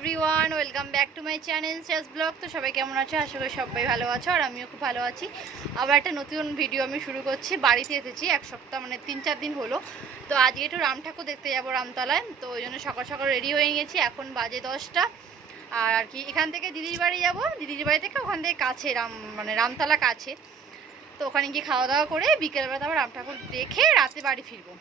Everyone welcome back to my channel শেষ blog তো সবাই কেমন আছো? আশা করি সবাই ভালো আছো, আর আমিও খুব ভালো আছি। আবার একটা নতুন ভিডিও আমি শুরু করছি, বাড়িতে এসেছি। এক সপ্তাহ মানে তিন চার দিন হলো। তো আজকে একটু রাম ঠাকুর দেখতে যাব রামতলায়। তো ওই জন্য সকাল সকাল রেডি হয়ে গেছি। এখন বাজে দশটা। আর আর কি, এখান থেকে দিদির বাড়ি যাব। দিদির বাড়ি থেকে ওখান থেকে কাছে, রাম মানে রামতলা কাছে। তো ওখানে গিয়ে খাওয়া দাওয়া করে বিকেলবেলা তারপর রাম ঠাকুর দেখে রাতে বাড়ি ফিরবো।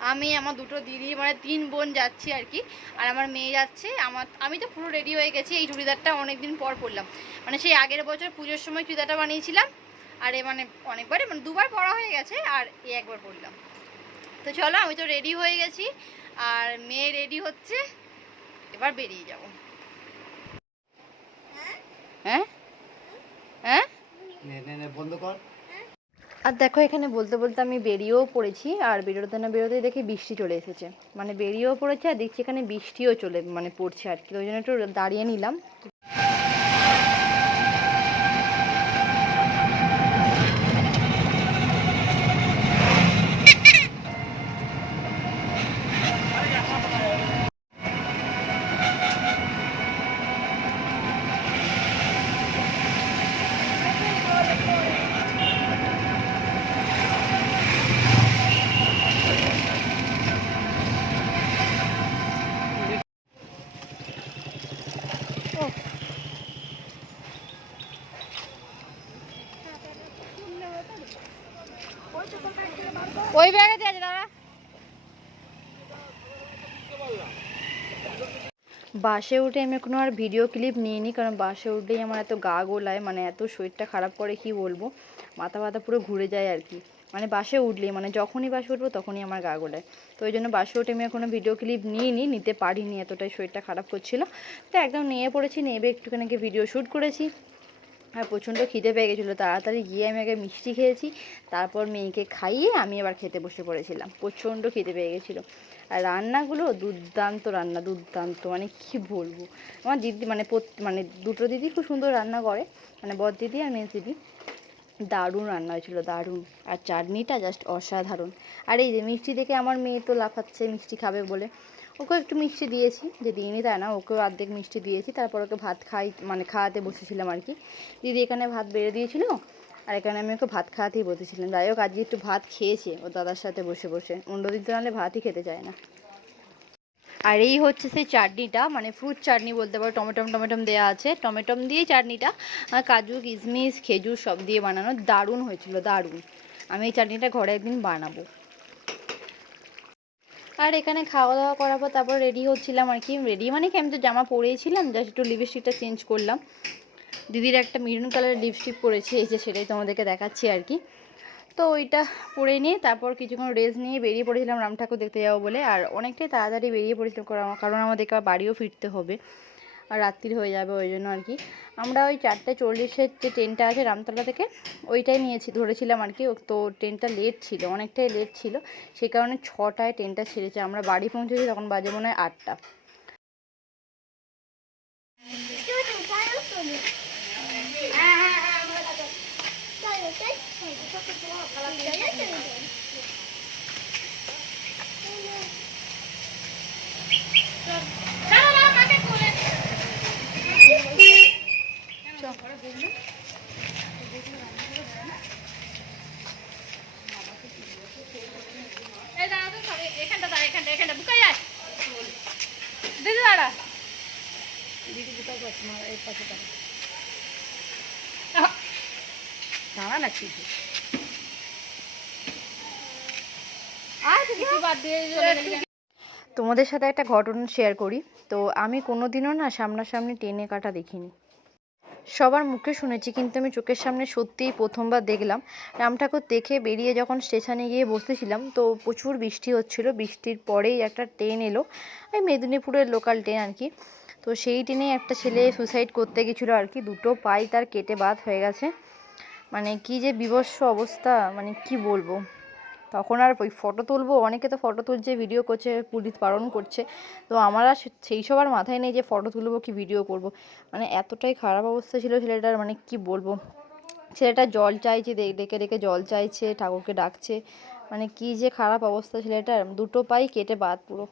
আমি আমার দুটো দিদি মানে তিন বোন যাচ্ছি আর কি। আর আমার মেয়ে যাচ্ছে। আমার আমি তো পুরো রেডি হয়ে গেছি। এই চুড়িদারটা অনেক দিন পর পরলাম। মানে সেই আগের বছর পুজোর সময় চুড়িদারটা বানিয়েছিলাম। আর এ মানে অনেকবারই মানে দুবার পরা হয়ে গেছে আর এ একবার পরলাম। তো চলো আমি তো রেডি হয়ে গেছি। আর মেয়ে রেডি হচ্ছে। এবার বেরিয়ে যাব। হ্যাঁ? হ্যাঁ? নে বন্ধ কর। আর দেখো এখানে বলতে বলতে আমি বেরিয়েও পড়েছি, আর বেরোতে না বেরোতে দেখি বৃষ্টি চলে এসেছে। মানে বেরিয়েও পড়েছে আর দেখছি এখানে বৃষ্টিও চলে মানে পড়ছে আর কি। ওই জন্য একটু দাঁড়িয়ে নিলাম। ওই ব্যাগে আছে দাদা বাসে উঠে আমি কোনো আর ভিডিও ক্লিপ নিইনি, কারণ বাসে উঠলেই আমার এত গা গোলায় মানে এত শরীরটা খারাপ করে, কি বলব? মাথা ব্যথা পুরো ঘুরে যায় আর কি। মানে বাসে উঠলেই মানে যখনই বাসে উঠবো তখনই আমার গা গোলায়। তো ওই জন্য বাসে উঠে আমি কোনো ভিডিও ক্লিপ নিইনি, নিতে পারিনি, এতটাই শরীরটা খারাপ করছিল। তো একদম নিয়ে পড়েছি নেবে একটুখানি ভিডিও শ্যুট করেছি। আর প্রচণ্ড খিদে পেয়ে গেছিল। তাড়াতাড়ি গিয়ে আমি আগে মিষ্টি খেয়েছি, তারপর মেয়েকে খাইয়ে আমি আবার খেতে বসে পড়েছিলাম। প্রচণ্ড খিদে পেয়ে গেছিল। আর রান্নাগুলো দুর্দান্ত রান্না, দুর্দান্ত। মানে কি বলব? আমার দিদি মানে মানে দুটো দিদি খুব সুন্দর রান্না করে। মানে বর দিদি আর মেয়ে দিদি। দারুণ রান্না হয়েছিল, দারুণ। আর চাটনিটা জাস্ট অসাধারণ। আর এই যে মিষ্টি দেখে আমার মেয়ে তো লাফাচ্ছে, মিষ্টি খাবে বলে। ওকে একটু মিষ্টি দিয়েছি, যে দিইনি তা না ওকেও অর্ধেক মিষ্টি দিয়েছি, তারপর ওকে ভাত খাই মানে খাওয়াতে বসেছিলাম আর কি। দিদি এখানে ভাত বেড়ে দিয়েছিল, আর এখানে আমি ওকে ভাত খাওয়াতেই বসেছিলাম। যাই হোক, আজকে একটু ভাত খেয়েছে ও দাদার সাথে বসে বসে। অন্য দিন তো নাহলে ভাতই খেতে চায় না। আর এই হচ্ছে সেই চাটনিটা মানে ফ্রুট চাটনি বলতে পারো, টমেটম টমেটম দেওয়া আছে। টমেটম দিয়েই চাটনিটা, আর কাজু, কিশমিশ, খেজুর সব দিয়ে বানানো দারুণ হয়েছিল, দারুণ। আমি এই চাটনিটা ঘরে একদিন বানাবো। আর এখানে খাওয়া দাওয়া করার পর তারপর রেডি হচ্ছিলাম আর কি। রেডি মানে কি, আমি তো জামা পরেইছিলাম জাস্ট একটু লিপস্টিকটা চেঞ্জ করলাম। দিদির একটা মেরুন কালারের লিপস্টিক পরেছি, এই যে সেটাই তোমাদেরকে দেখাচ্ছি আর কি। তো ওইটা পরে নিয়ে, তারপর কিছুক্ষণ রেস্ট নিয়ে বেরিয়ে পড়েছিলাম রাম ঠাকুর দেখতে যাব বলে। আর অনেকটাই তাড়াতাড়ি বেরিয়ে পড়েছিলাম, কারণ- আমাদের আমাদেরকে বাড়িও ফিরতে হবে। রাত্রির হয়ে যাবে ওই জন্য আর কি। আমরা ওই চারটে চল্লিশের যে ট্রেনটা আছে রামতলা থেকে, ওইটাই নিয়েছি, ধরেছিলাম আর কি। তো ট্রেনটা লেট ছিল, অনেকটাই লেট ছিল। সে কারণে ছটায় ট্রেনটা ছেড়েছে। আমরা বাড়ি পৌঁছেছি তখন বাজে মনে হয় আটটা এখানটা দাঁড়া এখানটা এখানটা বুকাই যায় দিদি দাঁড়া দিদি বুকাই দাঁড়া না কিছু তোমাদের সাথে একটা ঘটনা শেয়ার করি। তো আমি কোনোদিনও না সামনাসামনি টেনে কাটা দেখিনি। সবার মুখে শুনেছি কিন্তু আমি চোখের সামনে সত্যিই প্রথমবার দেখলাম। রাম ঠাকুর দেখে বেরিয়ে যখন স্টেশনে গিয়ে বসেছিলাম তো প্রচুর বৃষ্টি হচ্ছিল। বৃষ্টির পরেই একটা ট্রেন এলো। এই মেদিনীপুরের লোকাল ট্রেন আর কি। তো সেই ট্রেনে একটা ছেলে সুসাইড করতে গেছিল আর কি। দুটো পাই তার কেটে বাদ হয়ে গেছে। মানে কি যে বিভৎস অবস্থা মানে কি বলব? তখন আর ওই ফটো তুলবো, অনেকে তো ফটো তুলছে ভিডিও করছে পুলিশ বারণ করছে। তো আমার আর সেই সব আর মাথায় নেই যে ফটো তুলবো কি ভিডিও করব। মানে এতটাই খারাপ অবস্থা ছিল ছেলেটার মানে কি বলব? ছেলেটা জল চাইছে ডেকে ডেকে জল চাইছে, ঠাকুরকে ডাকছে। মানে কি যে খারাপ অবস্থা ছেলেটার। দুটো পাই কেটে বাদ পুরো।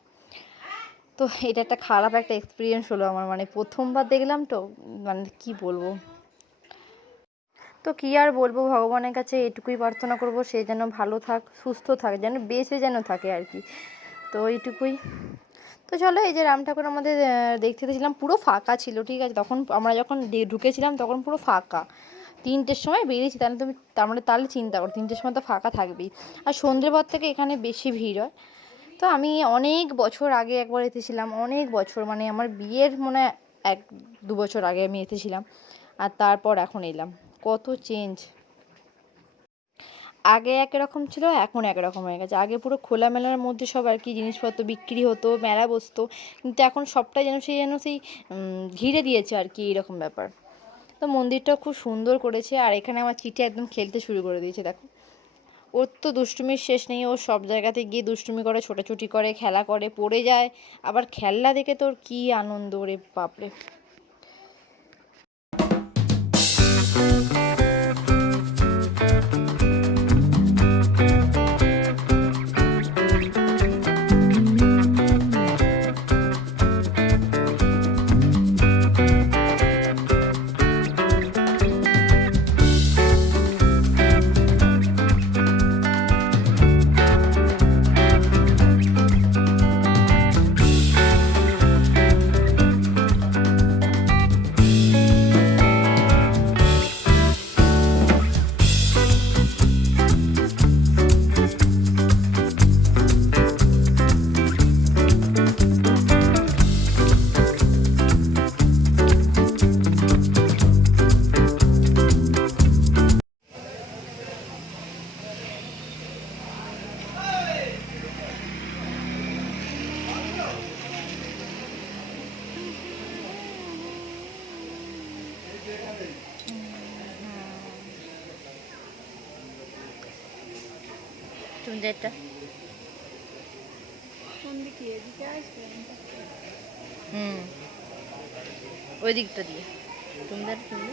তো এটা একটা খারাপ একটা এক্সপিরিয়েন্স হলো আমার। মানে প্রথমবার দেখলাম তো মানে কি বলব? তো কী আর বলব? ভগবানের কাছে এটুকুই প্রার্থনা করব, সে যেন ভালো থাক, সুস্থ থাক, যেন বেঁচে যেন থাকে আর কি। তো এইটুকুই। তো চলো, এই যে রাম ঠাকুর আমাদের দেখতে দেখছিলাম, পুরো ফাঁকা ছিল, ঠিক আছে? তখন আমরা যখন ঢুকেছিলাম, তখন পুরো ফাঁকা। তিনটের সময় বেরিয়েছি, তাহলে তুমি, তার মানে তাহলে চিন্তা করো, তিনটের সময় তো ফাঁকা থাকবেই। আর সন্ধ্যের পর থেকে এখানে বেশি ভিড় হয়। তো আমি অনেক বছর আগে একবার এসেছিলাম অনেক বছর মানে আমার বিয়ের মনে এক, দু বছর আগে আমি এসেছিলাম আর তারপর এখন এলাম। কত চেঞ্জ আগে একরকম ছিল, এখন একরকম হয়ে গেছে। আগে পুরো খোলা মেলার মধ্যে সব আর কি জিনিসপত্র বিক্রি হতো, মেলা বসতো, কিন্তু এখন সবটাই যেন সেই যেন সেই ঘিরে দিয়েছে আর কি এরকম ব্যাপার। তো মন্দিরটা খুব সুন্দর করেছে, আর এখানে আমার চিঠি একদম খেলতে শুরু করে দিয়েছে, দেখো। ওর তো দুষ্টুমির শেষ নেই, ও সব জায়গাতে গিয়ে দুষ্টুমি করে, ছোটাছুটি করে, খেলা করে, পড়ে যায়। আবার খেলনা দেখে তোর কি আনন্দ রে বাপরে। তুমি যেটা। হুম। ওই দিকটা দিয়ে। তুমি দেখ তুমি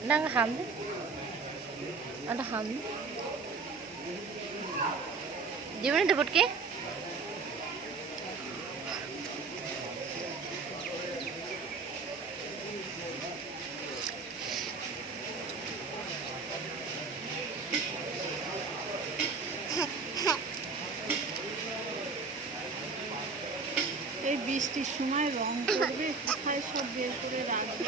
না হাম দে একটা হাম দে দেবেন তো বৃষ্টির সময় রং করবে কোথায় সব বের করে রাখবে?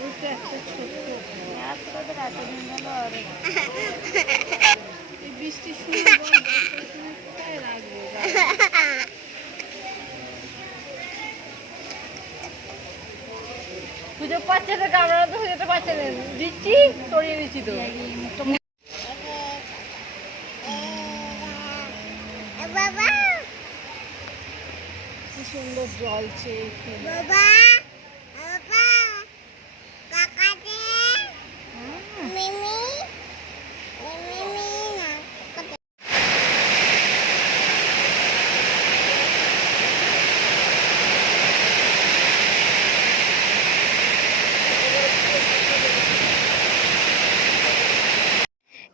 ওই একটা ছোট্ট এই বৃষ্টির সময় কোথায় রাখবে? পুজো পাচ্ছে না আমরা তো যেতে পারছে না দিচ্ছি সরিয়ে দিচ্ছি তো। কি সুন্দর জলছে বাবা বাবা কাকাতে মিমি মিমি না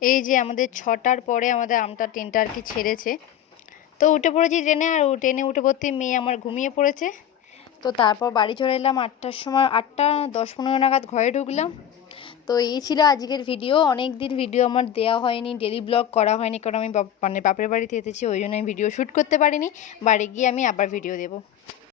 এই যে আমাদের ছটার পরে আমাদের আমটা ট্রেনটা আর কি ছেড়েছে। তো উঠে পড়েছি ট্রেনে আর ট্রেনে উঠে পড়তেই মেয়ে আমার ঘুমিয়ে পড়েছে। তো তারপর বাড়ি চলে এলাম আটটার সময়, আটটা দশ পনেরো নাগাদ ঘরে ঢুকলাম। তো এই ছিল আজকের ভিডিও অনেক দিন ভিডিও আমার দেওয়া হয়নি ডেলি ব্লগ করা হয়নি, কারণ আমি মানে বাপের বাড়িতে এসেছি, ওই জন্য আমি ভিডিও শ্যুট করতে পারিনি। বাড়ি গিয়ে আমি আবার ভিডিও দেবো।